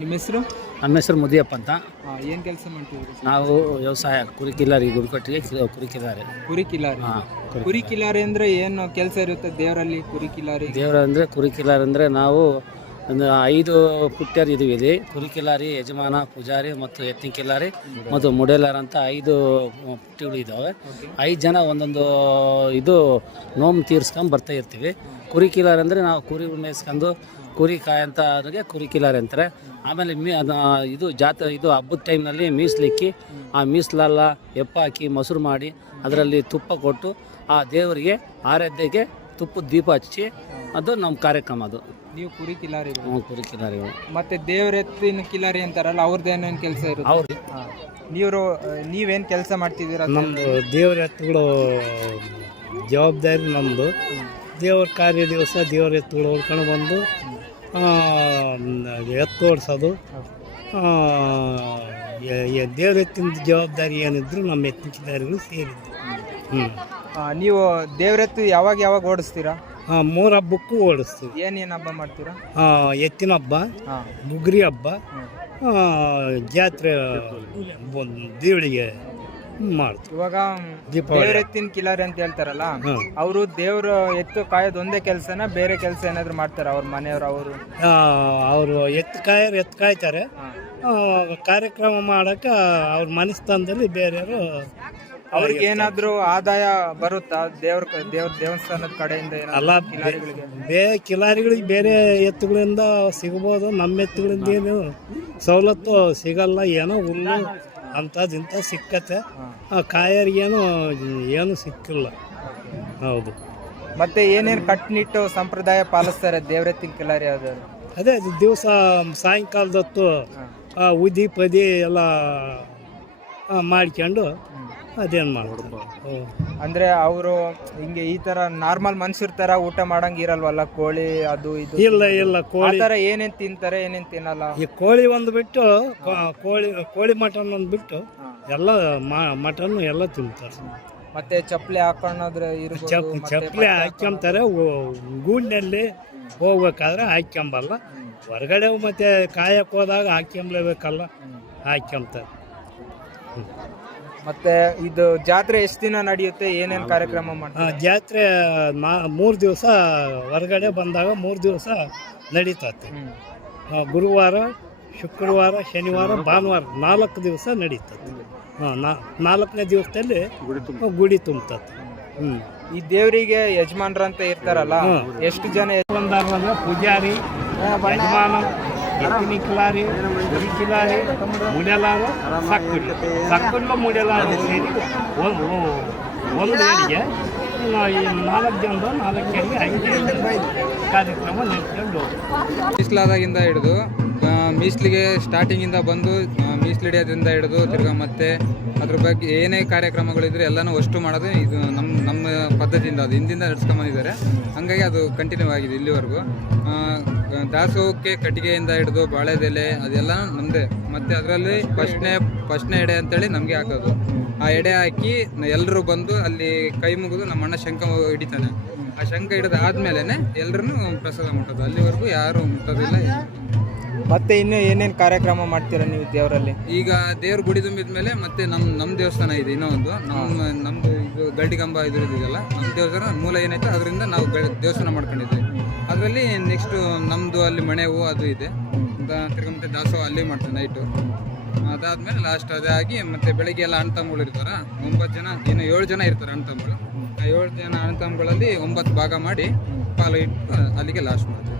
ನಿಮ್ಮ ಹೆಸರು? ನಮ್ಮ ಹೆಸರು ಮುದಿಯಪ್ಪ ಅಂತ. ಏನು ಕೆಲಸ ಮಾಡ್ತಿದ್ರಿ? ನಾವು ವ್ಯವಸಾಯ ಕುರಿ ಕಿಲಾರಿ ಗುರುಕಟ್ಟಿಗೆ ಕುರಿ ಕಿಲಾರಿ. ಕುರಿ ಕಿಲಾರಿ. ಕುರಿ ಕಿಲಾರಿ ಅಂದರೆ ಏನು ಕೆಲಸ ಇರುತ್ತೆ ದೇವರಲ್ಲಿ? ಕುರಿ ಕಿಲಾರಿ ದೇವರ ಅಂದರೆ ಕುರಿ ಕಿಲಾರಿ ಅಂದರೆ ನಾವು ಒಂದು 5 ಪುಟ್ಯರು ಇದೀವಿ ಇಲ್ಲಿ. ಕುರಿ ಕಿಲಾರಿ, ಯಜಮಾನ, ಪೂಜಾರಿ ಮತ್ತು ಎತ್ತಿನ ಕಿಲಾರಿ ಮತ್ತು ಮುಡೇಲಾರ್ ಅಂತ 5 ಪುಟ್ಟಿಗಳು ಇದ್ದಾವೆ. 5 ಜನ ಒಂದೊಂದು ಇದು ನೋವು ತೀರ್ಸ್ಕೊಂಡು ಬರ್ತಾ ಇರ್ತೀವಿ. ಕುರಿ ಕಿಲಾರಿ ಅಂದರೆ ನಾವು ಕುರಿ ಮೇಯಿಸ್ಕೊಂಡು ಕುರಿ ಕಾಯಿ ಅಂತ ಅದಕ್ಕೆ ಕುರಿ ಕಿಲಾರಿ ಅಂತಾರೆ. ಆಮೇಲೆ ಇದು ಇದು ಹಬ್ಬದ ಟೈಮ್ನಲ್ಲಿ ಮೀಸಲಿಕ್ಕಿ ಆ ಮೀಸಲೆಲ್ಲ ಎಪ್ಪ ಹಾಕಿ ಮೊಸರು ಮಾಡಿ ಅದರಲ್ಲಿ ತುಪ್ಪ ಕೊಟ್ಟು ಆ ದೇವರಿಗೆ ಆರಾಧ್ಯಕ್ಕೆ ತುಪ್ಪದ ದೀಪ ಹಚ್ಚಿ ಅದು ನಮ್ಮ ಕಾರ್ಯಕ್ರಮ. ಅದು ನೀವು ಕುರಿ ಕಿಲಾರಿ? ಕುರಿ ಕಿಲಾರಿ. ಮತ್ತೆ ದೇವರೆತ್ತಿನ ಕಿಲಾರಿ ಅಂತಾರಲ್ಲ, ಅವ್ರದ್ದು ಏನೇನು ಕೆಲಸ ಇರುತ್ತೆ? ನೀವೇನು ಕೆಲಸ ಮಾಡ್ತಿದ್ದೀರಾ? ನಮ್ಮದು ದೇವರ ಎತ್ತುಗಳು ಜವಾಬ್ದಾರಿ ನಮ್ಮದು. ದೇವ್ರ ಕಾರ್ಯ ದಿವಸ ದೇವರ ಎತ್ತುಗಳು ಹೊಡ್ಕೊಂಡು ಬಂದು ಎತ್ತು ಓಡಿಸೋದು. ದೇವ್ರ ಎತ್ತಿನ ಜವಾಬ್ದಾರಿ ಏನಿದ್ರು ನಮ್ಮ ಎತ್ತಿನ ಕಿಲಾರಿಗಳು ಸೇರಿದ್ದು. ನೀವು ದೇವರೆತ್ತು ಯಾವಾಗ ಓಡಿಸ್ತೀರಾ? 3 ಹಬ್ಬಕ್ಕೂ ಓಡಿಸ್ತೀವಿ. ಏನೇನು ಹಬ್ಬ ಮಾಡ್ತೀರಾ? ಎತ್ತಿನ ಹಬ್ಬ, ಗುಗ್ರಿ ಹಬ್ಬ, ಜಾತ್ರೆ ದೇವಳಿಗೆ ಮಾಡ್ತೀವಿ. ಇವಾಗ ದೇವರೆತ್ತಿನ ಕಿಲಾರಿ ಅಂತ ಹೇಳ್ತಾರಲ್ಲ, ಅವರು ದೇವ್ರ ಎತ್ತು ಕಾಯೋದು ಒಂದೇ ಕೆಲಸನ, ಬೇರೆ ಕೆಲಸ ಏನಾದ್ರು ಮಾಡ್ತಾರ ಅವ್ರ ಮನೆಯವರು? ಅವರು ಎತ್ತು ಕಾಯ್ತಾರೆ. ಕಾರ್ಯಕ್ರಮ ಮಾಡಕ್ಕೆ ಅವ್ರ ಮನಸ್ಥಾನದಲ್ಲಿ ಬೇರೆಯವರು ಅವ್ರಿಗೆ ಏನಾದ್ರು ಆದಾಯ ಬರುತ್ತಾ ದೇವಸ್ಥಾನದ ಕಡೆಯಿಂದ? ಅಲ್ಲ, ಕಿಲಾರಿಗಳಿಗೆ ಬೇರೆ ಎತ್ತುಗಳಿಂದ ಸಿಗ್ಬೋದು. ನಮ್ಮ ಎತ್ತುಗಳಿಂದ ಏನು ಸವಲತ್ತು ಸಿಗಲ್ಲ. ಏನೋ ಹುಲ್ಲು ಅಂಥದ್ದಿಂತ ಸಿಕ್ಕತ್ತೆ. ಕಾಯರಿಗೇನು ಏನು ಸಿಕ್ಕಿಲ್ಲ. ಹೌದು. ಮತ್ತೆ ಏನೇನು ಕಟ್ಟುನಿಟ್ಟು ಸಂಪ್ರದಾಯ ಪಾಲಿಸ್ತಾರೆ ದೇವರೆತ್ತಿನ ಕಿಲಾರಿ? ಅದೇ ದಿವಸ ಸಾಯಂಕಾಲದೊತ್ತು ಉದಿ ಪದಿ ಎಲ್ಲ ಮಾಡ್ಕೊಂಡು ಅದೇನು ಮಾಡೋದು. ಅಂದ್ರೆ ಅವರು ಹಿಂಗೆ ಈ ತರ ನಾರ್ಮಲ್ ಮನುಷ್ಯರ ತರ ಊಟ ಮಾಡಂಗ ಇರಲ್ವಲ್ಲ? ಕೋಳಿ ಅದು ಇದು? ಇಲ್ಲ ಕೋಳಿ ತರ ಏನೇನ್ ತಿಂತಾರೆ, ಏನೇನ್ ತಿನ್ನಲ್ಲ? ಈ ಕೋಳಿ ಒಂದು ಬಿಟ್ಟು ಕೋಳಿ ಮಟನ್ ಒಂದು ಬಿಟ್ಟು ಎಲ್ಲ ಮಟನ್ ಎಲ್ಲ ತಿಂತಾರೆ. ಮತ್ತೆ ಚಪ್ಪಲಿ ಹಾಕೊಂಡ್ರೆ ಚಪ್ಪಲಿ ಹಾಕ್ಕೊಂತಾರೆ. ಗೂಡಿನಲ್ಲಿ ಹೋಗ್ಬೇಕಾದ್ರೆ ಹಾಕ್ಕೊಂಬಲ್ಲ. ಹೊರಗಡೆ ಮತ್ತೆ ಕಾಯಕ್ಕೆ ಹೋದಾಗ ಹಾಕ್ಕೊಂಬ್ಲೇಬೇಕಲ್ಲ, ಹಾಕ್ಕೊಂತಾರೆ. ಮತ್ತೆ ಇದು ಜಾತ್ರೆ ಎಷ್ಟು ದಿನ ನಡೆಯುತ್ತೆ? ಏನೇನು ಕಾರ್ಯಕ್ರಮ ಮಾಡ್ತಾರೆ? ಜಾತ್ರೆ 3 ದಿವಸ ಹೊರಗಡೆ ಬಂದಾಗ 3 ದಿವಸ ನಡೀತದೆ. ಗುರುವಾರ, ಶುಕ್ರವಾರ, ಶನಿವಾರ, ಭಾನುವಾರ 4 ದಿವಸ ನಡೀತದೆ. 4ನೇ ದಿವಸದಲ್ಲಿ ಗುಡಿ ತುಂಬುತ್ತದೆ. ಈ ದೇವರಿಗೆ ಯಜಮಾನ್ರ ಅಂತ ಇರ್ತಾರಲ್ಲ, ಎಷ್ಟು ಜನ ಬಂದಾರ? ಪೂಜಾರಿ, ಯಜಮಾನ, ಎತ್ತಿನ ಕಿಲಾರಿ, ಕುರಿ ಕಿಲಾರಿ, ಮುಡೇಲಾರು, ಸಕ್ಕಲ್ಲು ಮುಡೇಲಾರು ಸೇರಿ ಒಂದು ಏರಿಗೆ 4 ಜನದ 4 ಕೆರೆಗೆ 5 ಕಾರ್ಯಕ್ರಮ ನಡೆಸ್ಕೊಂಡು ಮೀಸಲಾದಾಗಿಂದ ಹಿಡಿದು ಮೀಸಲಿಗೆ ಸ್ಟಾರ್ಟಿಂಗಿಂದ ಬಂದು ಮೀಸಲಿಡಿಯೋದ್ರಿಂದ ಹಿಡಿದು ತಿರ್ಗಾ ಮತ್ತೆ ಅದ್ರ ಬಗ್ಗೆ ಏನೇ ಕಾರ್ಯಕ್ರಮಗಳಿದ್ರೆ ಎಲ್ಲನೂ ಅಷ್ಟು ಮಾಡೋದು ಇದು ನಮ್ಮ ಪದ್ಧತಿಯಿಂದ, ಅದು ಹಿಂದಿಂದ ನಡ್ಸ್ಕೊಂಬಂದಿದ್ದಾರೆ. ಹಾಗಾಗಿ ಅದು ಕಂಟಿನ್ಯೂ ಆಗಿದೆ ಇಲ್ಲಿವರೆಗೂ. ದಾಸೋಹಕ್ಕೆ ಕಟ್ಟಿಗೆಯಿಂದ ಹಿಡಿದು ಬಾಳೆದೆಲೆ ಅದೆಲ್ಲ ನಮ್ಮದೇ. ಮತ್ತು ಅದರಲ್ಲಿ ಫಸ್ಟ್ನೇ ಎಡೆ ಅಂತೇಳಿ ನಮಗೆ ಹಾಕೋದು. ಆ ಎಡೆ ಹಾಕಿ ಎಲ್ಲರೂ ಬಂದು ಅಲ್ಲಿ ಕೈ ಮುಗಿದು ನಮ್ಮ ಅಣ್ಣ ಶಂಖ ಹಿಡಿತಾನೆ. ಆ ಶಂಖ ಹಿಡಿದು ಆದಮೇಲೆ ಎಲ್ಲರೂ ಪ್ರಸಾದ ಮುಟ್ಟೋದು. ಅಲ್ಲಿವರೆಗೂ ಯಾರು ಮುಟ್ಟೋದಿಲ್ಲ. ಮತ್ತೆ ಇನ್ನು ಏನೇನು ಕಾರ್ಯಕ್ರಮ ಮಾಡ್ತೀರಾ ನೀವು ದೇವರಲ್ಲಿ? ಈಗ ದೇವ್ರ ಗುಡಿ ತುಂಬಿದ್ಮೇಲೆ ಮತ್ತೆ ನಮ್ಮ ದೇವಸ್ಥಾನ ಇದೆ ಇನ್ನೊಂದು. ನಮ್ಮದು ಇದು ಗಲ್ಡಿಗಂಬ ಇದೆಯಲ್ಲ, ನಮ್ಮ ದೇವಸ್ಥಾನ ಮೂಲ ಏನೈತೆ ಅದರಿಂದ ನಾವು ದೇವಸ್ಥಾನ ಮಾಡ್ಕೊಂಡಿದ್ವಿ. ಅದರಲ್ಲಿ ನೆಕ್ಸ್ಟು ನಮ್ಮದು ಅಲ್ಲಿ ಮಣೆವು ಅದು ಇದೆ. ತಿರ್ಗಿ ಮತ್ತೆ ದಾಸೋಹ ಅಲ್ಲಿ ಮಾಡ್ತೀವಿ ನೈಟು. ಅದಾದಮೇಲೆ ಲಾಸ್ಟ್ ಅದೇ ಆಗಿ ಮತ್ತೆ ಬೆಳಗ್ಗೆ ಎಲ್ಲ ಅಣ್ಣ ತಮ್ಮಗಳು ಇರ್ತಾರೆ. 9 ಜನ, ಇನ್ನು 7 ಜನ ಇರ್ತಾರೆ ಅಣ್ಣ ತಮ್ಮಗಳು. ಆ 7 ಜನ ಅಣ್ಣ ತಮ್ಮಗಳಲ್ಲಿ 9 ಭಾಗ ಮಾಡಿ ಪಾಲು ಇಟ್ಟು ಅಲ್ಲಿಗೆ ಲಾಸ್ಟ್ ಮಾಡ್ತೀವಿ.